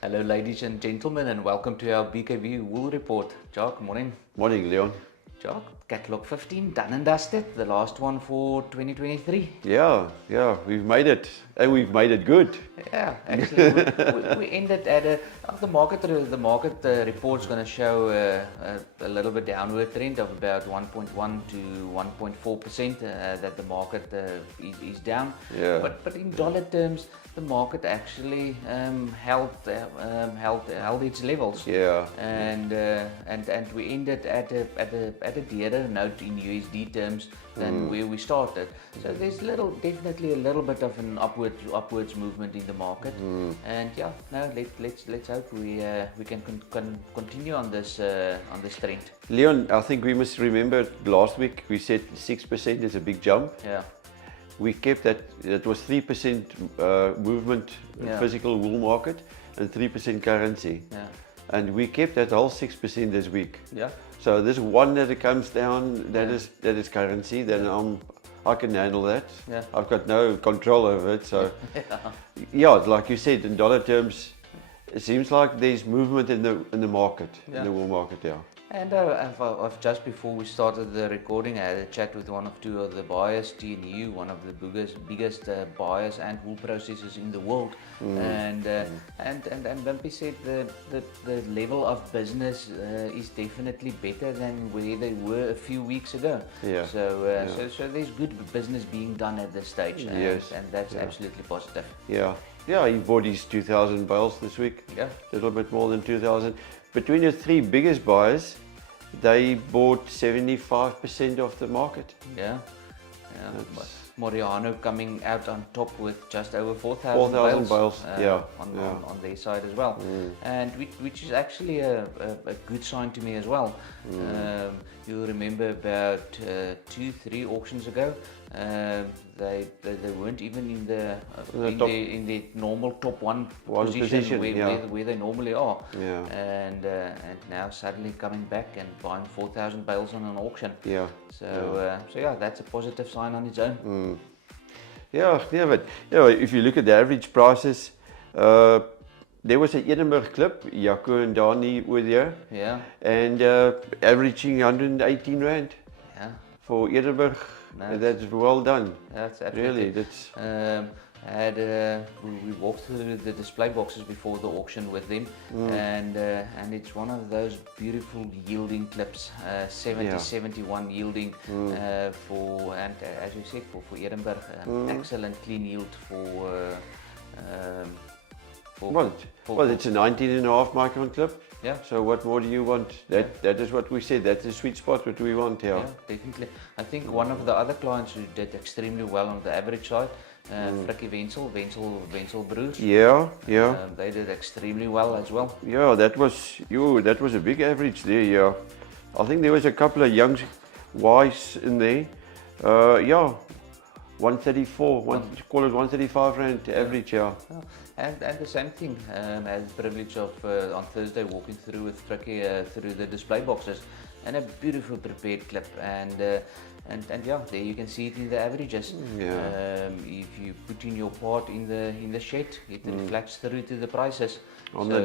Hello ladies and gentlemen, and welcome to our BKB wool report. Jacques, morning. Morning, Leon. Jacques, catalog 15, done and dusted, the last one for 2023. Yeah, we've made it, and we've made it good. Yeah, actually we ended at the market report's going to show a little bit downward trend of about 1.1 to 1.4% that the market is down. Yeah. But in dollar terms, the market actually held its levels. Yeah. And we ended at a dearer note in USD terms than where we started. So there's definitely a little bit of an upwards movement in the market. And yeah, now let's hope we can continue on this trend. Leon, I think we must remember last week we said 6% is a big jump. Yeah. We kept that. It was 3% movement physical wool market and 3% currency. Yeah. And we kept that whole 6% this week. Yeah. So this one that it comes down, that is currency. Then I can handle that. Yeah. I've got no control over it. So yeah, like you said, in dollar terms, it seems like there's movement in the market, in the wool market. Yeah. And I've just before we started the recording, I had a chat with one of two of the buyers, T&U, one of the biggest buyers and wool processors in the world. And Wimpy said the level of business is definitely better than where they were a few weeks ago. Yeah. So there's good business being done at this stage, and that's absolutely positive. Yeah. Yeah, he bought his 2,000 bales this week. Yeah. A little bit more than 2,000. Between the three biggest buyers, they bought 75% of the market. Yeah. But Moriano coming out on top with just over 4,000 bales. On their side as well, and which is actually a good sign to me as well. You'll remember about 2-3 auctions ago, they weren't even in the normal top one position where they normally are. Yeah. And now suddenly coming back and buying 4,000 bales on an auction. Yeah. So yeah, that's a positive sign on its own. Yeah, but if you look at the average prices, there was an Edinburgh clip, Jacques and Dani were there. Yeah. And averaging 118 rand. Yeah. For Edinburgh. That's well done. That's absolutely. Really, that's. We walked through the display boxes before the auction with them, and it's one of those beautiful yielding clips, 71 yielding for, and as you said, for Edinburgh, excellent clean yield for. Well, it's a 19.5 micron clip. Yeah. So what more do you want? That is what we said. That's the sweet spot what we want here. Yeah, definitely. I think one of the other clients who did extremely well on the average side, Frikkie Wenzel Broers. Yeah. They did extremely well as well. Yeah, that was a big average there. Yeah, I think there was a couple of young Ys in there. 134, call it 135 rand average, yeah. And the same thing, I had the privilege of on Thursday walking through with Frikkie through the display boxes, and a beautiful prepared clip, and yeah, there you can see it in the averages. If you put in your part in the shed, it reflects through to the prices. On the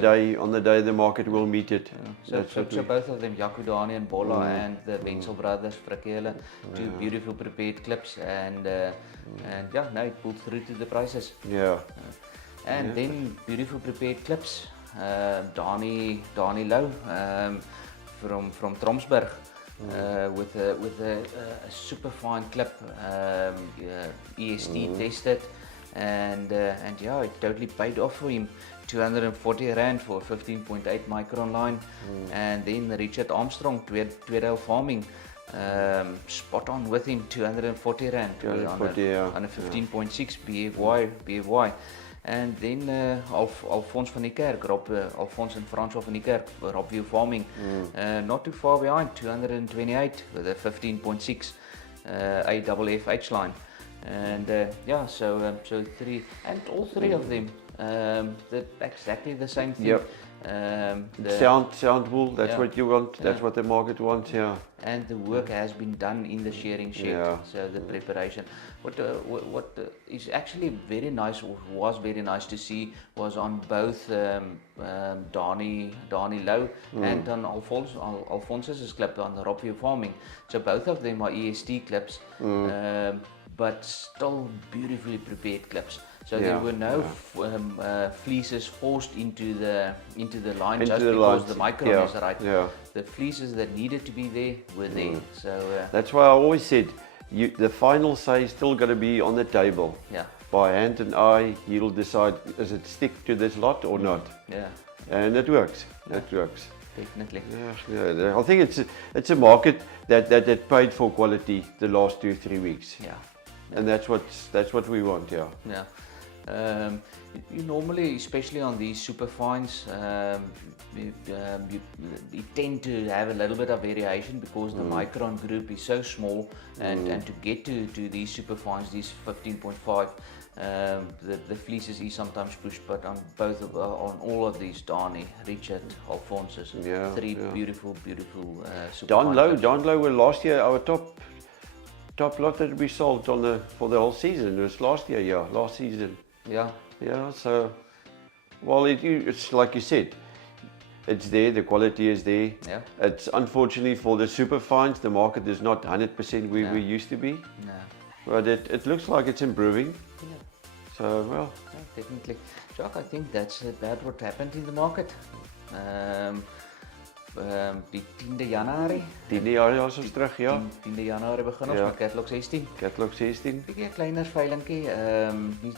day the market will meet it. So both of them, Jacques, Dani and Bola, and the Wenzel brothers, Frikkie, two beautiful prepared clips, and yeah, now it pulled through to the prices. Yeah. And then beautiful prepared clips, Dani Low from Tromsburg, with a super fine clip, EST tested, and yeah, it totally paid off for him. 240 rand for a 15.8 micron line, and then Richard Armstrong, Tweedale Farming, spot on with him, 240 rand on a 15.6 BFY. And then Alphonse van die Kerk, Alphonse and François van die Kerk, Robview Farming, not too far behind, 228 with a 15.6 AFF H line. And yeah, so three, and all three of them Exactly the same thing. Yep. Sound wool, that's what you want, that's what the market wants, yeah. And the work has been done in the shearing shed, so the preparation. What is actually very nice, was very nice to see, was on both Donnie Low and on Alphonsus' clip on the Rockview Farming. So both of them are EST clips, but still beautifully prepared clips. So there were no fleeces forced into the line just because the micron is right. Yeah. The fleeces that needed to be there were there. So that's why I always said, the final say is still going to be on the table. Yeah. By hand and eye, he'll decide, does it stick to this lot or not? Yeah. And it works. It works. Definitely. Yeah. I think it's a market that paid for quality the last 2-3 weeks. Yeah. And that's what we want. Yeah. Yeah. You normally, especially on these super fines, you tend to have a little bit of variation because the micron group is so small, and to get to these super fines, these 15.5, the fleeces is sometimes pushed, but on on all of these, Donnie, Richard, Alphonsus, three beautiful super fines. Don Low were last year our top lot that we sold for the whole season. It was last season. Yeah, so, well, it's like you said, it's there, the quality is there. Yeah. It's unfortunately for the super fines, the market is not 100% where we used to be. No. But it looks like it's improving. Yeah. So, well. Yeah, definitely. Jacques, I think that's about what happened in the market. Die 10de Januarie. 10 jaar is ons terug, ja. 10de Januarie begin ons met Catlog 16. Catlog 16. Bietjie 'n kleiner veilingkie,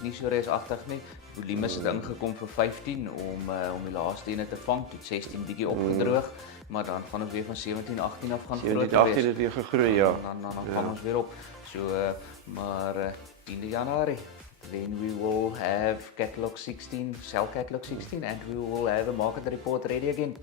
nie so reusagtig nie. Volume het ingekom vir 15 om die laaste ene te vang. Dit 16 bietjie opgedroog, maar dan gaan ons weer van 17, 18 af gaan groter wees. 17, 18 het weer gegroei, ja. Dan gaan ons weer op. So maar 10de Januarie. Then we will have Catalog 16, sell Catalog 16, and we will have a market report ready again.